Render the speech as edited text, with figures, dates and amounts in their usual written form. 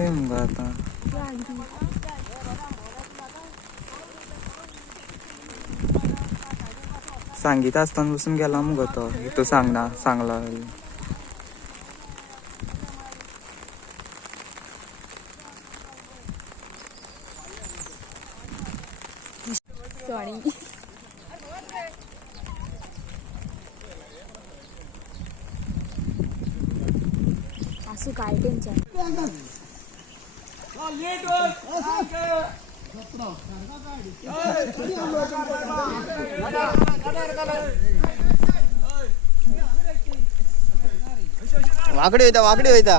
दिसतोय मग आता सांगीत असताना बसून गेला मग तो इथं सांगला सॉरी असं काय टेन्शन वाकडे होता